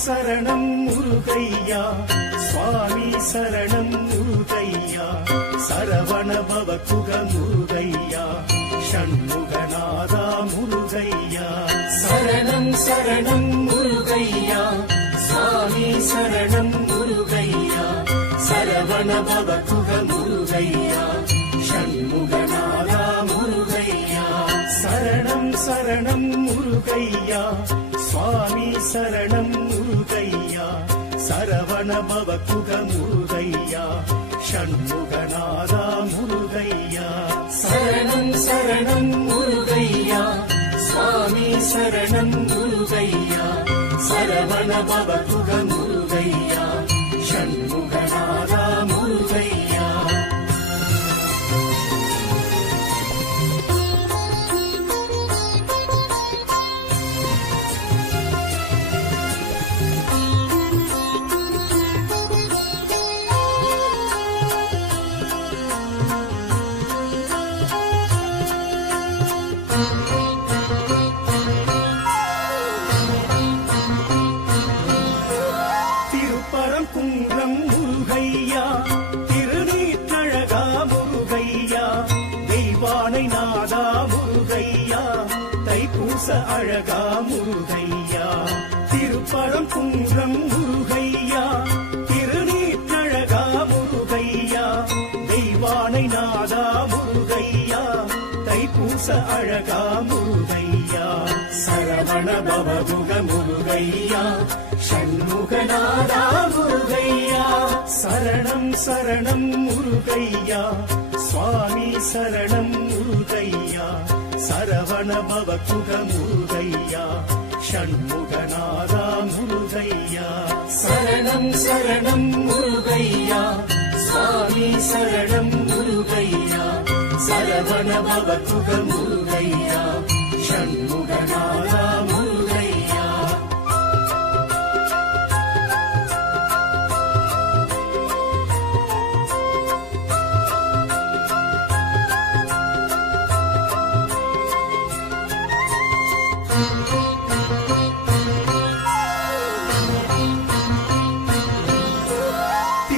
சரணம் முருகையா சுவாமி சரணம் முருகையா சரவண பவகுக முருகையா ஷண்முகநாதா முருகையா சரணம் சரணம் முருகையா சுவாமி சரணம் முருகையா சரவண பவகுக முருகையா ஷண்முகநாதா முருகையா சரணம் சரணம் முருகையா சுவாமி சரணம் முருகையா சரவண பவகுக முருகையா ஷண்முகநாதா முருகையா சரணம் சரணம் முருகையா சுவாமி சரணம் முருகையா சரவண பவகுக முருகையா ஷண்முகநாதா முருகையா குன்றம் முருகையா திருநீற்றழகா முருகையா தெய்வானை நாதா முருகையா தைப்பூச அழகா முருகையா திருப்பரம் குன்றம் முருகையா திருநீற்றழகா முருகையா தெய்வானை நாதா முருகையா தைப்பூச அழகா முருகையா சரவண பவகுக முருகையா ஷண்முகநாதா முருகையா சரணம் சரணம் முருகையா சுவாமி சரணம் முருகையா சரவண பவகுக முருகையா ஷண்முகநாதா முருகையா சரணம் சரணம் முருகையா சுவாமி சரணம் முருகையா சரவண பவகுக முருகையா ஷண்முகநாதா முருகையா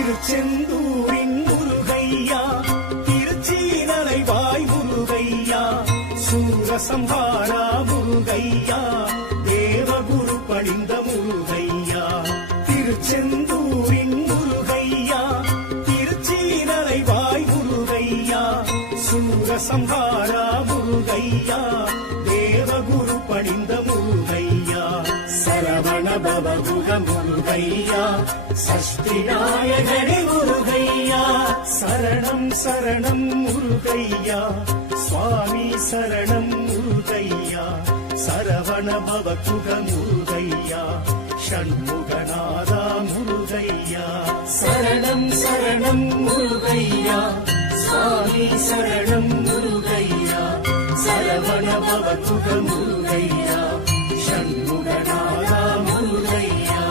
திருச்செந்தூரின் முருகையா திருச்சீனலைவாய் முருகையா சூரசம்ஹாரா முருகையா தேவகுரு பணிந்த முருகையா திருச்செந்தூரின் முருகையா திருச்சீனலைவாய் முருகையா சூரசம்ஹாரா முருகையா தேவகுரு பணிந்த முருகையா சரவண பவகுக முருகையா சஷ்டி நாயகனே முருகையா சரணம் சரணம் முருகையா சுவாமி சரணம் முருகையா சரவண பவகுக முருகையா ஷண்முகநாதா முருகையா சரணம் சரணம் முருகையா சுவாமி சரணம் முருகையா சரவண பவகுக முருகையா ஷண்முகநாதா முருகையா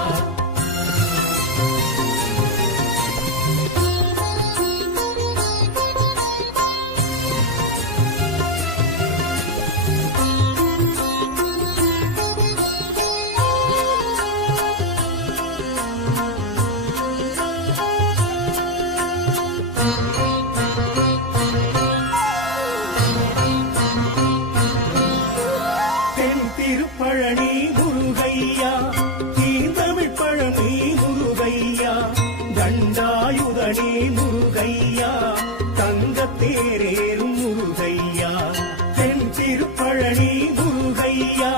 பழனி முருகையா தீர்ந்தமிழ் பழனி முருகையா தண்டாயுதனே முருகையா தங்கத்தேரேறும் முருகையா தென் திருப்பழனி முருகையா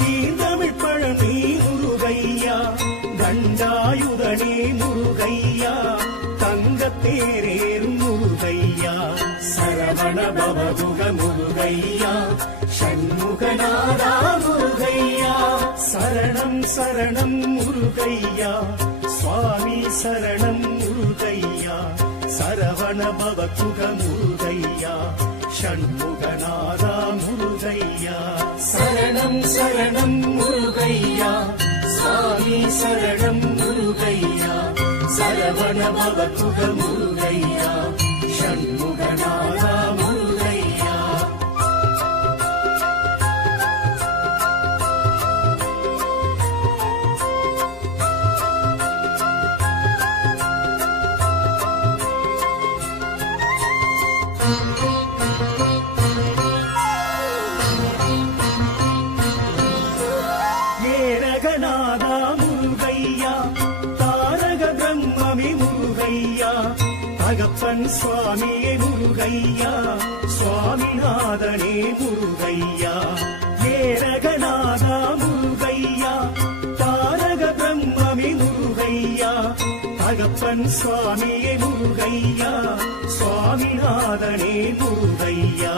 தீர்ந்தமிழ் பழனி முருகையா தண்டாயுதனே முருகையா தங்கத்தேரேறும் முருகையா சரவண பவகுக முருகையா ஷண்முகநாதா முருகையா சரணம் சரணம் முருகையா சுவாமி சரணம் முருகையா சரவண பவகுக முருகையா ஷண்முகநாதா முருகையா சரணம் சரணம் முருகையா சுவாமி சரணம் முருகையா சரவண பவகுக முருகையா ஷண்முகநாதா முருகையா ஏரகநாதா முருகையா தாரக பிரம்மமே முருகையா தகப்பன் சுவாமியே முருகையா சுவாமிநாதனே முருகையா ஏரகநாதா முருகையா தாரக பிரம்மமே முருகையா தகப்பன் சுவாமியே முருகையா சுவாமிநாதனே முருகையா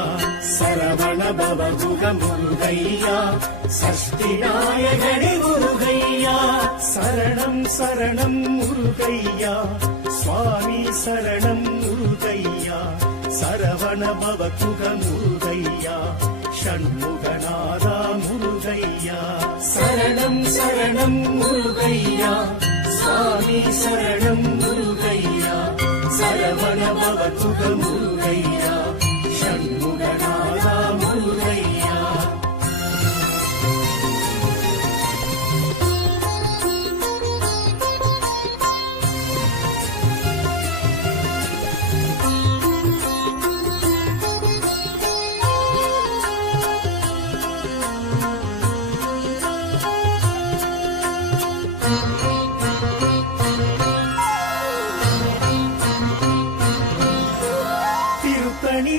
சரவண பவகுக முருகையா சஷ்டி நாயகனே முருகையா சரணம் சரணம் முருகையா சுவாமி சரணம் முருகையா சரவண பவகுக முருகையா ஷண்முகநாதா முருகையா சரணம் சரணம் முருகையா சுவாமி சரணம் முருகையா சரவண பவகுக முருகையா ஷண்முகநாதா முருகையா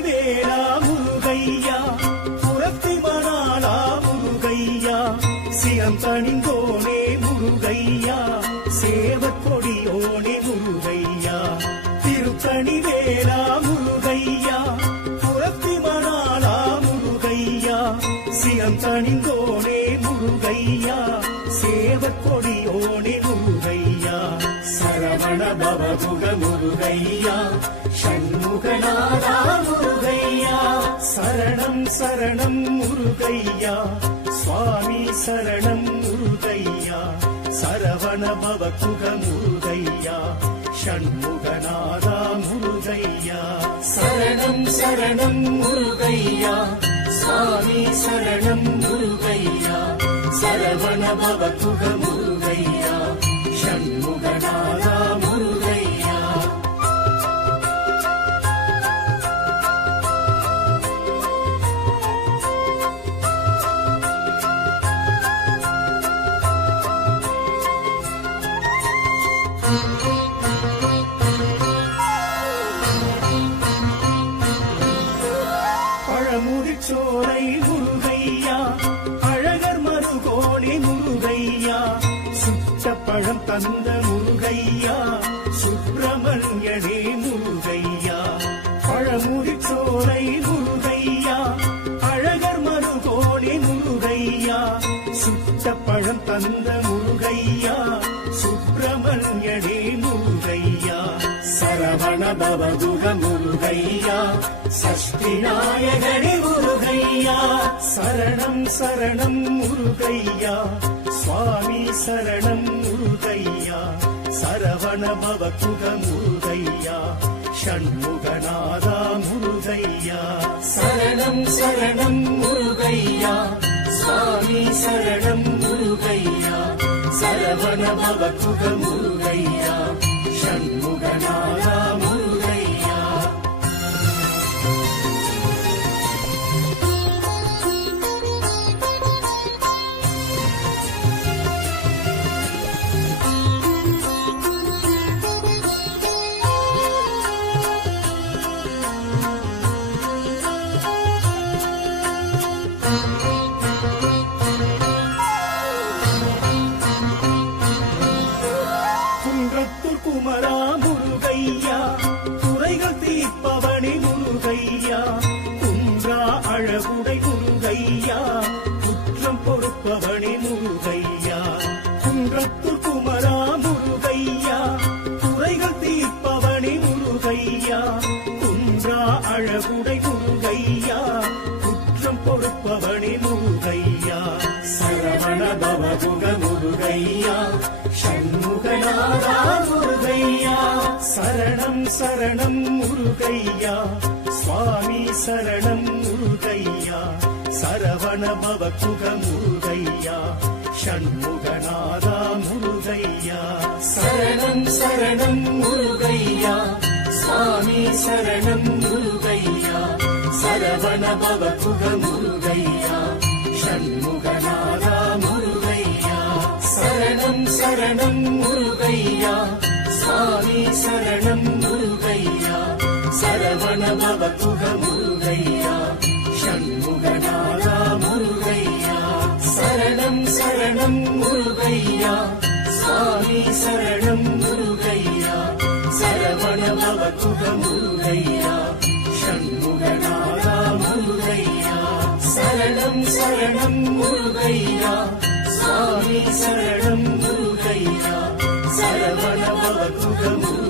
வேளா முருகையா புறத்தி மணாளா முருகையா சிரம் தணிந்தோனே முருகையா சேவற்கொடியோனே முருகையா திருத்தணி வேளா முருகையா புறத்தி மணாளா முருகையா சிரம் தணிந்தோனே முருகையா சேவற்கொடியோனே முருகையா சரவண பவகுக முருகையா ஷண்முகநாதா முருகையா சரணம் சரணம் முருகையா சுவாமி சரணம் முருகையா சரவண பவகுக முருகையா ஷண்முகநாதா முருகையா சரணம் சரணம் முருகையா சுவாமி சரணம் முருகையா சரவண பவகுக முருகையா ஷண்முகநாதா முருகையா பழமுதிர்ச்சோலை முருகையா அழகர் மருகோணி முருகையா சுற்றப்பழம் தந்த முருகையா சுப்பிரமணியனே முருகையா பழமுதிர்ச்சோலை முருகையா அழகர் மருகோணி முருகையா சுற்றப்பழம் தந்த முருகையா சுப்பிரமணியனே முருகையா சரவண பவகுக முருகையா சஷ்டி நாயகனே முருகையா சரணம் சரணம் முருகையா சுவாமி சரணம் முருகையா சரவண பவகுக முருகையா ஷண்முகநாதா முருகையா சரணம் சரணம் முருகையா சுவாமி சரணம் முருகையா சரவண பவகுக முருகையா ஷண்முகநாதா முருகையா குமரா முருகையா குறைகள் தீர்ப்பவனே முருகையா குன்றா அழகுடை முருகையா குற்றம் பொறுப்பவனே முருகையா குன்றத்து குமரா முருகையா குறைகள் தீர்ப்பவனே முருகையா குன்றா அழகுடை முருகையா குற்றம் பொறுப்பவனே முருகையா சரவண பவகுக முருகையா ஷண்முகநாதா முருகையா சரணம் சரணம் முருகையா சுவாமி சரணம் முருகையா சரவண பவகுக முருகையா ஷண்முகநாதா முருகையா சரணம் சரணம் முருகையா சுவாமி சரணம் முருகையா சரவண பவகுக முருகையா ஷண்முகநாதா முருகையா சரணம் சரணம் முருகையா சுவாமி சரணம் முருகையா சரவண பவகுக முருகையா ஷண்முகநாதா முருகையா சரணம் சரணம் முருகையா சுவாமி சரணம் முருகையா சரவண பவகுக முருகையா ஷண்முகநாதா முருகையா சரணம் சரணம் முருகையா சுவாமி சரணம் முருகையா சரவண பவகுக முருகையா